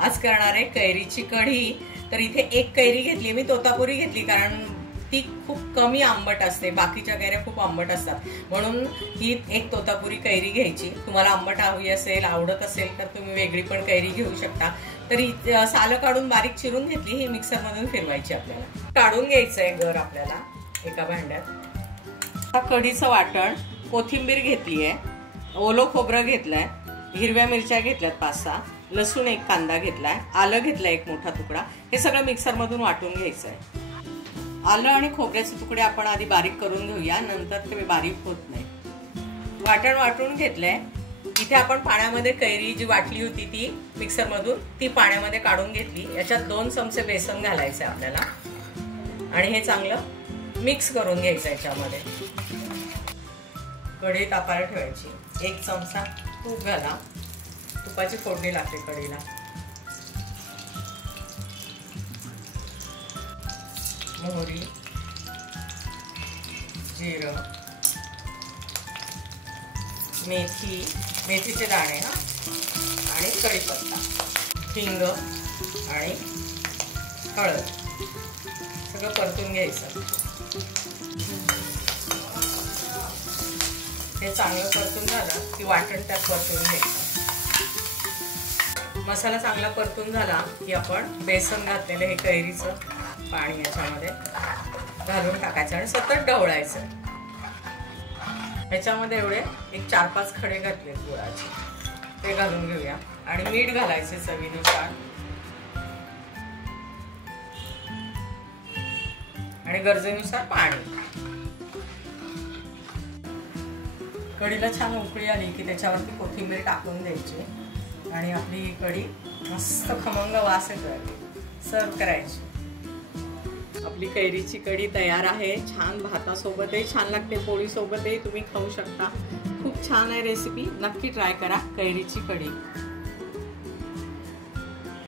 आज करणार आहे कैरीची कढी। तर इथे एक कैरी घेतली मी, तोतापुरी घेतली, कारण ती खूप कमी आंबट असते, बाकीच्या कैऱ्या खूप आंबट असतात, म्हणून ही एक तोतापुरी कैरी घ्यायची। तुम्हाला आंबट हवी असेल, आवडत असेल तर तुम्ही वेगळी पण कैरी घेऊ शकता। तर सालं काढून बारीक चिरून घेतली, ही मिक्सर मधून फिरवायची आपल्याला। काढून घ्यायचंय गर आपल्याला एका भांड्यात। कढीचं वाटण, कोथिंबीर घेतली आहे, ओलं खोबरं घेतलंय, हिरव्या मिरच्या घेतल्यात 5-6, लसूण 1 कांदा घेतलाय, आलं घेतलंय 1 मोठा तुकडा। हे सगळं मिक्सर मधून वाटून घ्यायचंय। आलं आणि खोबऱ्याचे तुकडे आपण आधी बारीक करून घेऊया, नंतर ते बारीक होत नाही। वाटण वाटून घेतलंय। इथे आपण पाण्यामध्ये कैरी जी वाटली होती ती मिक्सर मधून ती पाण्यामध्ये काढून घेतली। याच्यात 2 चमचे बेसन घालायचे आपल्याला आणि हे चांगलं मिक्स करून घ्यायचं। याच्यामध्ये कढई तापायला ठेवायची, 1 चमचा तूप घाला, तुपाची फोडणी लागते कढीला। मोहरी, जिरं, मेथी, मेथीचे दाणे आणि कढीपत्ता, हिंग आणि हळद सगळं परतून घ्यायचं। हे चांगलं परतून झालं की वाटण त्यात परतून घ्यायचं। मसाला चांगला परतून झाला की आपण बेसन घातलेलं हे कैरीचं पाणी याच्यामध्ये घालून टाकायचं आणि सतत ढवळायचं। ह्याच्यामध्ये एवढे एक 4-5 खडे घातले गुळाचे, ते घालून घेऊया आणि मीठ घालायचे चवीनुसार आणि गरजेनुसार पाणी। कढीला छान उकळी आली की त्याच्यावरती कोथिंबीर टाकून द्यायची आणि आपली कढी मस्त खमंग वास येतोय, सर्व करायची। आपली कैरीची कढी तयार आहे। छान भातासोबतही छान लागते, पोळीसोबतही तुम्ही खाऊ शकता। खूप छान आहे रेसिपी, नक्की ट्राय करा कैरीची कढी।